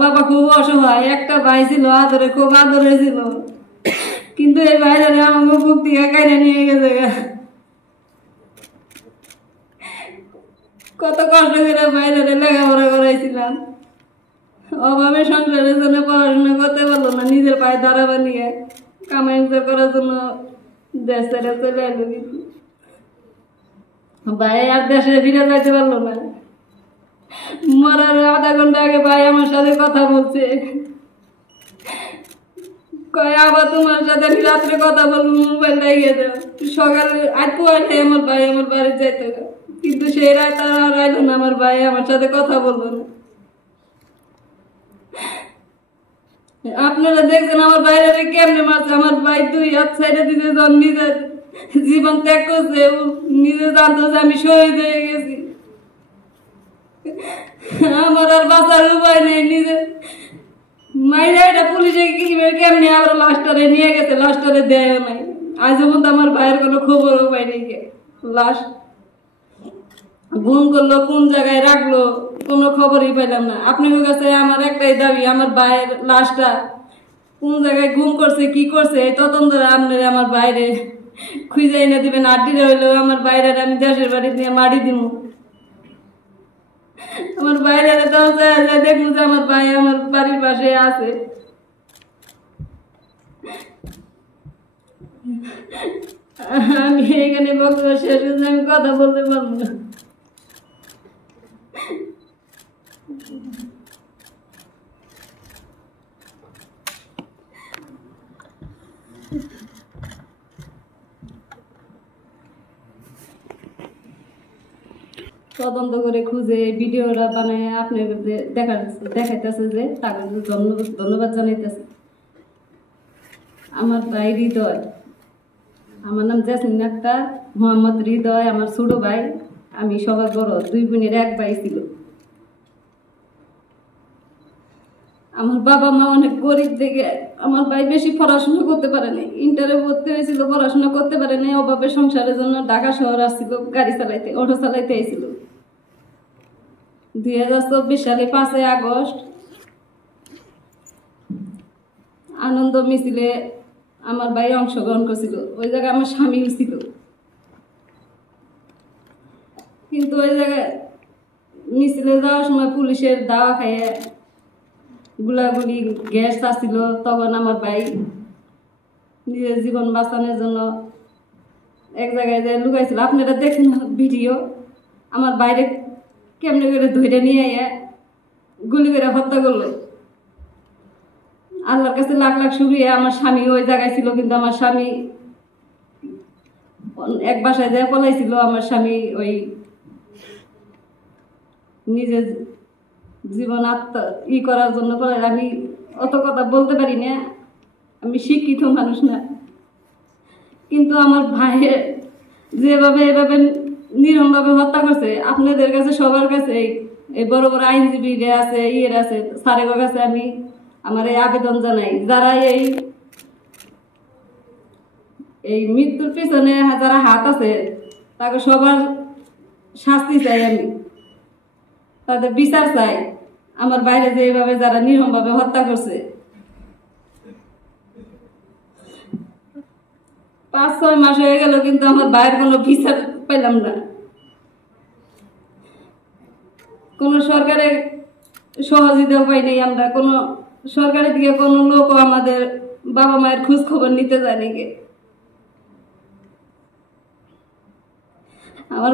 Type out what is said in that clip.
বাবা খুব অসহায়, একটা ভাই ছিল আদরে, খুব আদরে ছিল, কিন্তু এই ভাইরা আমাকে বুক দিয়ে কাইরে নিয়ে গেছে। কত কষ্ট করে বাইরে লেখাপড়া করাইছিলাম, অভাবে সংসারের জন্য পড়াশোনা করতে পারলো না, নিজের পায়ে দাঁড়াবার নিয়ে কামাই করার জন্য দেশ ছেড়ে চলে এলো। কিন্তু ভাই আর দেশে ফিরে যাইতে পারলো না। মরার আধা ঘন্টা আগে ভাই আমার সাথে কথা বলছে, কয় আবার তোমার সাথে রাত্রে কথা বলবো, মোবাইল লাগিয়ে দাও। সকালে আর পোয়ালে আমার ভাই আমার বাড়ি যাইতে, কিন্তু সেই রাত আর আইলো না, আমার ভাই আমার সাথে কথা বললো না। আপনারা দেখছেন আমার বাইরে কেমনে মারছে। আমার ভাই 2 হাত সাইডে দিতে যখন নিজের জীবন ত্যাগ করছে, নিজে জানতো যে আমি শহীদ হয়ে গেছি, আমার আর বাঁচার উপায় নেই। নিজে মাইরা এটা পুলিশে কেমনি আবার লাস্টারে নিয়ে গেছে, লাস্টারে দেয়ও নাই। আজ পর্যন্ত আমার ভাইয়ের কোনো খবর উপায় নেই। লাশ গুম করলো, কোন জায়গায় রাখলো, কোনো খবরই পাইলাম না। আপনাদের কাছে আমার একটাই দাবি, আমার ভাইয়ের লাশটা কোন জায়গায় গুম করছে, কি করছে, এই তদন্ত আপনারা আমার বাইরে খুঁজে এনে দিবেন। আড্ডিরে হইলেও আমার বাইরে আমি দেশের বাড়ি নিয়ে মারি দিব। আমার বাইরে দেখুন যে আমার ভাই আমার বাড়ির পাশে আছে। আমি এখানে বক্তব্য শেষ হচ্ছে, আমি কথা বলতে পারবো না। তদন্ত করে খুঁজে ভিডিওটা বানায় আপনাদের দেখাইতেছে, যে তাকে ধন্যবাদ জানাইতেছে। আমার ভাই হৃদয়, আমার নাম জেসমিন আক্তার, মোহাম্মদ হৃদয় আমার ছোট ভাই। আমি সবার বড়, 2 বোনের 1 ভাই ছিল। আমার বাবা মা অনেক গরিব দেখে আমার ভাই বেশি পড়াশোনা করতে পারে নাই, ইন্টারে ভর্তি হয়েছিল, পড়াশোনা করতে পারে নাই। অভাবে সংসারের জন্য ঢাকা শহর আসছিল, গাড়ি চালাইতে, অটো চালাইতে আইছিল। 2024 সালে 5 আগস্ট আনন্দ মিছিলে আমার ভাই অংশগ্রহণ করছিল। ওই জায়গায় আমার স্বামীও ছিল, কিন্তু ওই জায়গায় মিছিলে যাওয়ার সময় পুলিশের দাওয়া খাইয়ে গুলাগুলি গ্যাস আসছিল। তখন আমার ভাই নিজের জীবন বাঁচানোর জন্য এক জায়গায় যে লুকাইছিল। আপনারা দেখেন ভিডিও, আমার বাইরে কেমনে করে ধরে নিয়ে গুলি করে হত্যা করলো। আল্লাহর কাছে লাখ লাখ শুকরিয়া, আমার স্বামী ওই জায়গায় ছিল, কিন্তু আমার স্বামী এক বাসায় যায় পলাইছিল। আমার স্বামী ওই নিজের জীবন করার জন্য পলাই। আমি অত কথা বলতে পারি না, আমি শিক্ষিত মানুষ না, কিন্তু আমার ভাইয়ের যেভাবে এভাবে নিরমভাবে হত্যা করছে, আপনাদের কাছে সবার কাছে এই বড় বড় আইনজীবী আছে, আছে, স্যারের কাছে আমি আমার এই আবেদন জানাই, যারা এই মৃত্যুর পিছনে যারা হাত আছে, তাকে সবার শাস্তি চাই, আমি তাদের বিচার চাই। আমার বাইরে যে এইভাবে যারা নিরমভাবে হত্যা করছে, 5-6 মাস হয়ে গেল, কিন্তু আমার ভাইয়ের কোনো বিচার পাইলাম না। কোনো সরকারের সহযোগিতা পাই নাই আমরা, কোনো সরকারের দিকে কোনো লোকও আমাদের বাবা মায়ের খোঁজ খবর নিতে যায় নাকি। আমার